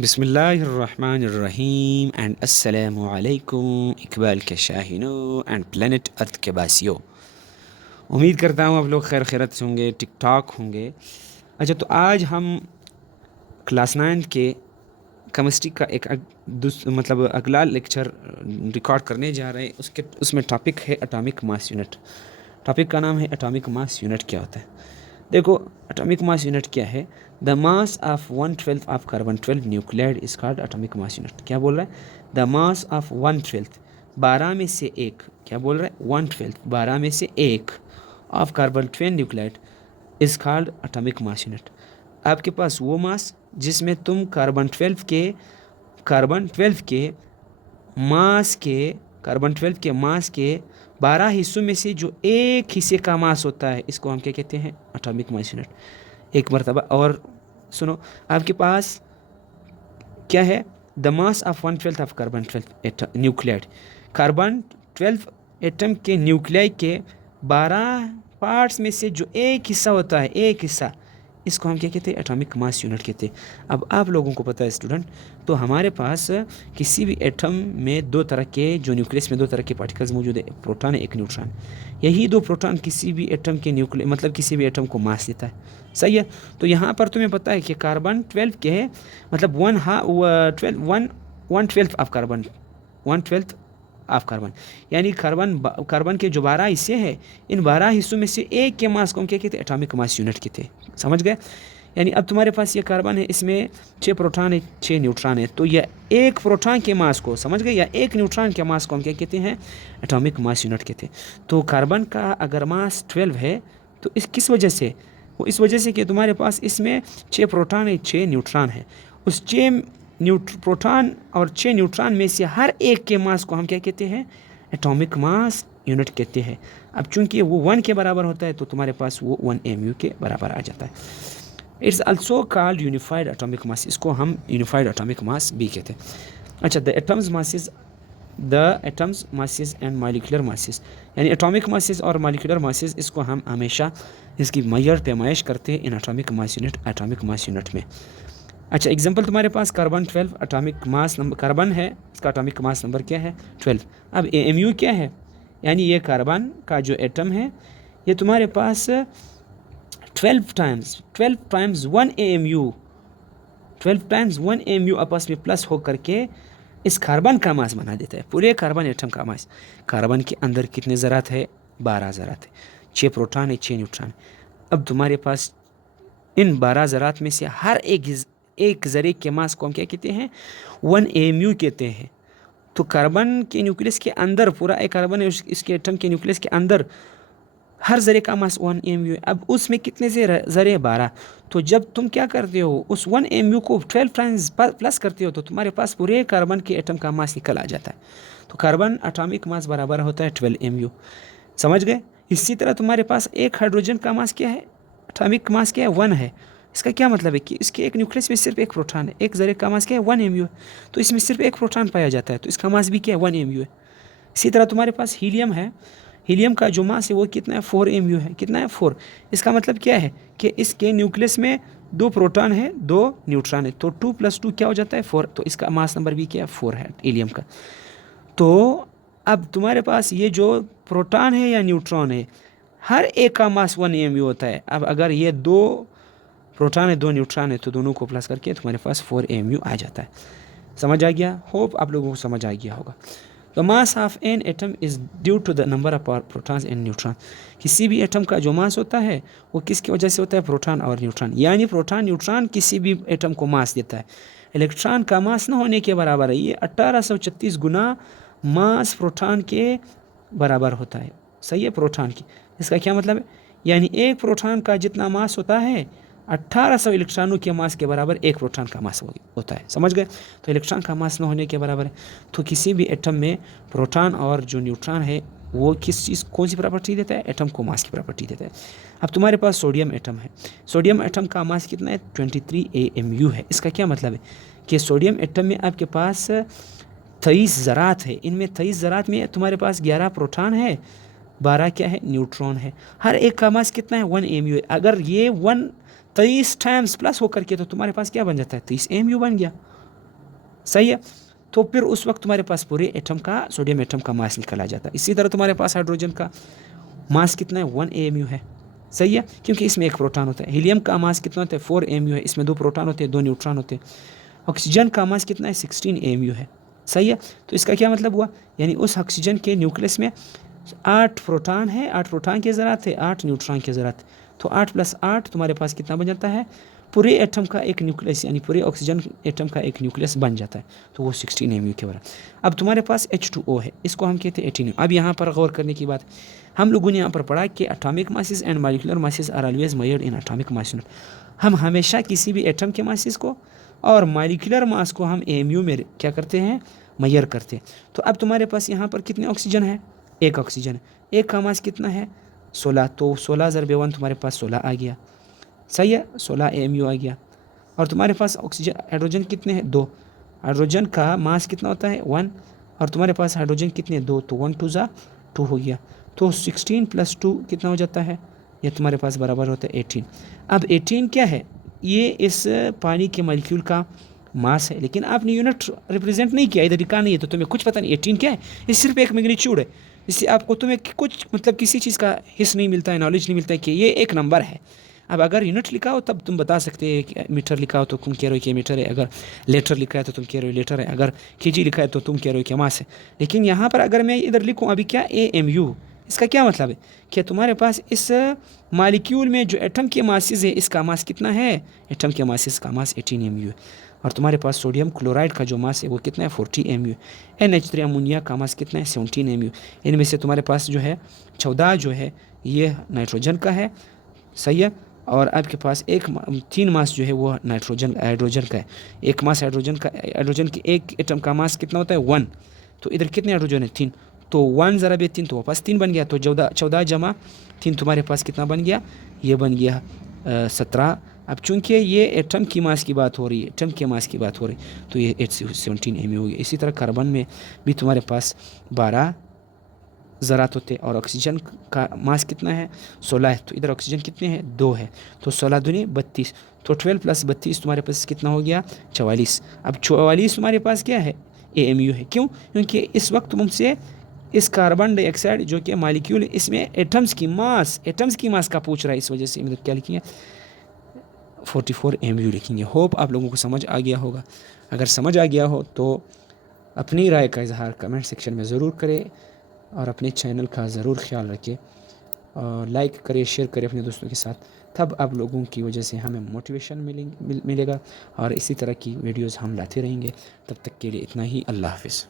बिस्मिल्लाहिर्रहमानिर्रहीम एंड अस्सलामु अलैकुम इकबाल के शाहीनों एंड प्लेनेट अर्थ के बासियों। उम्मीद करता हूँ आप लोग खैर खैरत से होंगे, टिक टाक होंगे। अच्छा, तो आज हम क्लास 9 के केमिस्ट्री का एक मतलब अगला लेक्चर रिकॉर्ड करने जा रहे हैं। उसमें टॉपिक है एटॉमिक मास यूनिट। टॉपिक का नाम है एटॉमिक मास यूनिट क्या होता है। देखो, एटॉमिक मास यूनिट क्या है। The mass of 1/12 of carbon 12 nuclide is called atomic mass unit. क्या बोल रहा है? द मास ऑफ 1/12 12 में से एक, क्या बोल रहा है? 1/12 12 में से एक of carbon 12 nuclide is called atomic mass unit. आपके पास वो मास जिसमें तुम कार्बन 12 के मास के 12 हिस्सों में से जो एक हिस्से का मास होता है, इसको हम क्या कहते हैं? Atomic mass unit. एक मरतबा और सुनो, आपके पास क्या है? The mass of 1/12 of carbon 12 nuclide. Carbon 12 atom के न्यूक्लियाई के 12 पार्ट्स में से जो एक हिस्सा होता है, एक हिस्सा, इसको हम क्या कहते हैं? एटॉमिक मास यूनिट कहते हैं। अब आप लोगों को पता है स्टूडेंट, तो हमारे पास किसी भी एटम में दो तरह के, जो न्यूक्लियस में दो तरह के पार्टिकल्स मौजूद है, एक प्रोटॉन है एक न्यूट्रॉन। यही दो प्रोटॉन किसी भी एटम के न्यूक्लियस मतलब किसी भी एटम को मास देता है। सही है। तो यहाँ पर तुम्हें पता है कि कार्बन 12 के है मतलब 1/12 ऑफ कार्बन 1/12 ऑफ कार्बन, यानी कार्बन के जो 12 हिस्से हैं, इन 12 हिस्सों में से एक के मास को हम क्या कहते हैं? एटॉमिक मास यूनिट कहते हैं। समझ गए? यानी अब तुम्हारे पास ये कार्बन है, इसमें 6 प्रोटॉन है 6 न्यूट्रॉन है, तो यह एक प्रोटॉन के मास को, समझ गए, या एक न्यूट्रॉन के मास को हम क्या कहते हैं? एटॉमिक मास यूनिट कहते हैं। तो कार्बन का अगर मास 12 है तो इस किस वजह से? वो इस वजह से कि तुम्हारे पास इसमें 6 प्रोटॉन है 6 न्यूट्रॉन है। उस 6 प्रोटॉन और 6 न्यूट्रॉन में से हर एक के मास को हम क्या कहते हैं? एटॉमिक मास यूनिट कहते हैं। अब चूंकि वो 1 के बराबर होता है तो तुम्हारे पास वो 1 mu के बराबर आ जाता है। It's also called unified atomic mass, इसको हम यूनिफाइड एटॉमिक मास भी कहते हैं। अच्छा, the atoms masses and molecular masses, यानी एटॉमिक मासेस और मॉलिक्यूलर मासेस, इसको हम हमेशा इसकी मैयर पैमाइश करते हैं इन एटॉमिक मास यूनिट में। अच्छा, एग्जांपल तुम्हारे पास carbon 12 atomic mass number carbon है, इसका एटॉमिक मास नंबर क्या है? 12। अब AMU क्या है? यानी ये कार्बन का जो एटम है, ये तुम्हारे पास 12 टाइम्स 1 AMU आपस में प्लस हो करके इस कार्बन का मास बना देता है, पूरे कार्बन एटम का मास। कार्बन के अंदर कितने ज़रात है? 12 ज़रात है, 6 प्रोटॉन है 6 न्यूट्रॉन। अब तुम्हारे पास इन 12 ज़रात में से हर एक ज़रे के मास को हम क्या कहते हैं? 1 AMU कहते हैं। तो कार्बन के न्यूक्लियस के अंदर, पूरा एक कार्बन है, इसके एटम के न्यूक्लियस के अंदर हर ज़रे का मास 1 AMU है। अब उसमें कितने ज़रे? 12। तो जब तुम क्या करते हो, उस 1 AMU को 12 टाइम्स प्लस करते हो, तो तुम्हारे पास पूरे कार्बन के एटम का मास निकल आ जाता है। तो कार्बन एटॉमिक मास बराबर होता है 12 AMU। समझ गए? इसी तरह तुम्हारे पास एक हाइड्रोजन का मास क्या है? एटॉमिक मास क्या है? 1 है। इसका क्या मतलब है कि इसके एक न्यूक्लियस में सिर्फ एक प्रोटॉन है, एक ज़रे का मास क्या है? 1 AMU है। तो इसमें सिर्फ एक प्रोटॉन पाया जाता है, तो इसका मास भी क्या है? 1 AMU है। इसी तरह तुम्हारे पास हीलियम है, हीलियम का जो मास है वो कितना है? 4 AMU है। कितना है? 4। इसका मतलब क्या है कि इसके न्यूक्लियस में 2 प्रोटॉन है 2 न्यूट्रॉन है, तो 2 + 2 क्या हो जाता है? 4। तो इसका मास नंबर भी क्या है? 4 है हीलियम का। तो अब तुम्हारे पास ये जो प्रोटॉन है या न्यूट्रॉन है, हर एक का मास 1 AMU होता है। अब अगर ये 2 प्रोटॉन है 2 न्यूट्रॉन है, तो दोनों को प्लस करके तुम्हारे पास 4 AMU आ जाता है। समझ आ गया? होप आप लोगों को समझ आ गया होगा। The mass of an atom is due to the number of protons and neutron. किसी भी एटम का जो मास होता है वो किसकी वजह से होता है? प्रोटॉन और न्यूट्रॉन। यानी प्रोटॉन न्यूट्रॉन किसी भी एटम को मास देता है। इलेक्ट्रॉन का मास न होने के बराबर है। ये 1836 गुना मास प्रोटॉन के बराबर होता है। सही है? प्रोटॉन की, इसका क्या मतलब है? यानी एक प्रोटॉन का जितना मास होता है, 1800 इलेक्ट्रॉनों के मास के बराबर एक प्रोटॉन का मास होता है। समझ गए? तो इलेक्ट्रॉन का मास न होने के बराबर है। तो किसी भी एटम में प्रोटॉन और जो न्यूट्रॉन है वो किस चीज़, कौन सी प्रॉपर्टी देता है? एटम को मास की प्रॉपर्टी देता है। अब तुम्हारे पास सोडियम एटम है। सोडियम एटम का मास कितना है? 23 AMU है। इसका क्या मतलब है कि सोडियम एटम में आपके पास 23 ज़रात है। इनमें 23 ज़रात में तुम्हारे पास 11 प्रोटॉन है, 12 क्या है? न्यूट्रॉन है। हर एक का मास कितना है? 1 AMU है। अगर ये 1 23 टाइम्स प्लस होकर के, तो तुम्हारे पास क्या बन जाता है? 30 AMU बन गया। सही है। तो फिर उस वक्त तुम्हारे पास पूरे एटम का, सोडियम एटम का मास निकल आ जाता है। इसी तरह तुम्हारे पास हाइड्रोजन का मास कितना है, 1 AMU है। सही है, क्योंकि इसमें एक प्रोटॉन होता है। हीलियम का मास कितना होता है, 4 AMU है, इसमें 2 प्रोटॉन होते हैं, 2 न्यूट्रॉन होते हैं। ऑक्सीजन का मास कितना है, 16 AMU है। सही है। तो इसका क्या मतलब हुआ, यानी उस ऑक्सीजन के न्यूक्लियस में 8 प्रोटॉन है, 8 प्रोटॉन की ज़रूरत है, 8 न्यूट्रॉन की ज़रूरत है। तो 8 + 8 तुम्हारे पास कितना बन जाता है, पूरे एटम का एक न्यूक्लियस, यानी पूरे ऑक्सीजन एटम का एक न्यूक्लियस बन जाता है। तो वो 16 AMU के बराबर। अब तुम्हारे पास H2O है, इसको हम कहते हैं 18। अब यहाँ पर गौर करने की बात, हम लोगों ने यहाँ पर पढ़ा कि atomic masses and molecular masses are always measured in atomic mass unit. हम हमेशा किसी भी एटम के मासेस को और मॉलिक्यूलर मास को हम AMU में क्या करते हैं, मेजर करते हैं। तो अब तुम्हारे पास यहाँ पर कितने ऑक्सीजन है, एक ऑक्सीजन है, एक का मास कितना है, 16। तो 16 × 1 तुम्हारे पास 16 आ गया। सही है, 16 AMU आ गया। और तुम्हारे पास ऑक्सीजन, हाइड्रोजन कितने हैं, 2। हाइड्रोजन का मास कितना होता है, 1। और तुम्हारे पास हाइड्रोजन कितने, 2। तो 1 × 2 = 2 हो गया। तो 16 + 2 कितना हो जाता है, ये तुम्हारे पास बराबर होता है 18। अब 18 क्या है, ये इस पानी के मॉलिक्यूल का मास है, लेकिन आपने यूनिट रिप्रेजेंट नहीं किया, इधर लिखा नहीं है, तो तुम्हें कुछ पता नहीं 18 क्या है। ये सिर्फ एक मैग्नीट्यूड है, इससे आपको तुम्हें कुछ मतलब किसी चीज़ का हिस्स नहीं मिलता है, नॉलेज नहीं मिलता है कि ये एक नंबर है। अब अगर यूनिट लिखा हो तब तुम बता सकते हैं कि मीटर लिखा हो तो तुम कह रहे हो कि मीटर है, अगर लीटर लिखा है तो तुम कह रहे हो लीटर है, अगर केजी लिखा है तो तुम कह रहे हो कि मास है। लेकिन यहाँ पर अगर मैं इधर लिखूँ अभी क्या, AMU, इसका क्या मतलब है कि तुम्हारे पास इस मालिक्यूल में जो एटम के मासेस है, इसका मास कितना है, एटम के मासेस का मास 18 AMU है। और तुम्हारे पास सोडियम क्लोराइड का जो मास है वो कितना है, 40 AMU है। NH3 अमोनिया का मास कितना है, 17 AMU। इनमें से तुम्हारे पास जो है 14 जो है ये नाइट्रोजन का है। सही है। और आपके पास 3 मास जो है वो हाइड्रोजन का है। एक मास हाइड्रोजन का, हाइड्रोजन के एक एटम का मास कितना होता है, 1। तो इधर कितने हाइड्रोजन है, 3। तो 1 ज़रा 3 तो वापस 3 बन गया। तो 14 × 3 तुम्हारे पास कितना बन गया, ये बन गया 17। अब चूंकि ये एटम की मास की बात हो रही है, एटम के मास की बात हो रही है, तो ये 17 AMU हो गया। इसी तरह कार्बन में भी तुम्हारे पास 12 ज़रात होते हैं। और ऑक्सीजन का मास कितना है, 16 है। तो इधर ऑक्सीजन कितने हैं, 2 है। तो 16 दूनी 32। तो 12 + 32 तुम्हारे पास कितना हो गया, 44। अब 44 तुम्हारे पास क्या है, AMU है। क्यों, क्योंकि इस वक्त तुमसे इस कार्बन डाइऑक्साइड जो कि मालिक्यूल, इसमें एटम्स की मास का पूछ रहा है, इस वजह से मतलब क्या लिखेंगे, 44 AMU लिखेंगे। होप आप लोगों को समझ आ गया होगा। अगर समझ आ गया हो तो अपनी राय का इजहार कमेंट सेक्शन में ज़रूर करें, और अपने चैनल का ज़रूर ख्याल रखें, और लाइक करें, शेयर करें अपने दोस्तों के साथ। तब आप लोगों की वजह से हमें मोटिवेशन मिलेगा, और इसी तरह की वीडियोज़ हम लाते रहेंगे। तब तक के लिए इतना ही, अल्लाह हाफ़िज़।